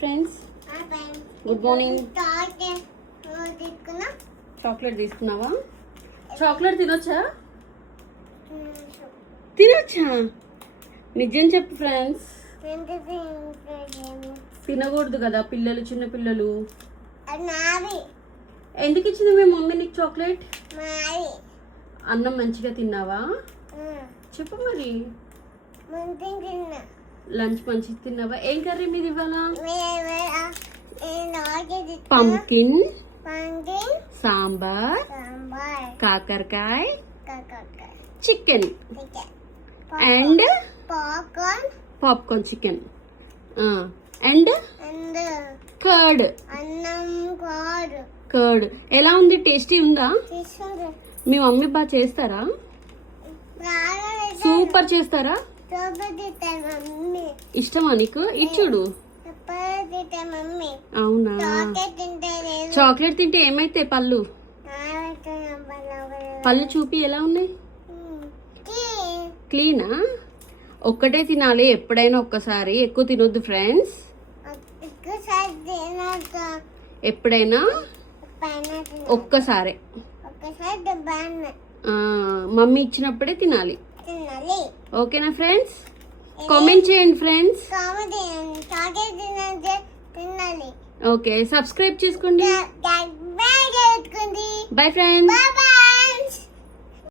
Friends, good morning. Chocolate తీసుకున్నావా? Chocolate తినొచ్చా? తినొచ్చా? నిజం చెప్పు ఫ్రెండ్స్. తినకూడదు కదా పిల్లలు, చిన్న పిల్లలు. ఎందుకు ఇచ్చింది మీ మమ్మీ నీకు చాక్లెట్? అన్నం మంచిగా తిన్నావా? చెప్పు మరి. లంచ్ మంచిగా తిన్నావా? ఏం కర్రీ మీది ఇవాళ? పంకిన్, సాంబార్, కాకరకాయ, chicken and popcorn chicken and curd. Curd ఎలా ఉంది? టేస్టీ ఉందా? మీ మమ్మీ బాగా చేస్తారా? సూపర్ చేస్తారా? ఇష్టమా నీకు? ఇచ్చుడు. అవునా? చాక్లెట్ తింటే ఏమైతే పళ్ళు? పళ్ళు చూపి ఎలా ఉన్నాయి? క్లీనా? ఒక్కటే తినాలి ఎప్పుడైనా, ఒక్కసారి ఎక్కువ తినొద్దు ఫ్రెండ్స్. ఎప్పుడైనా ఒక్కసారి మమ్మీ ఇచ్చినప్పుడే తినాలి. ఓకేనా ఫ్రెండ్స్? కామెంట్ చేయండి ఫ్రెండ్స్. ఓకే, సబ్స్క్రైబ్ చేసుకోండి. Bye friends.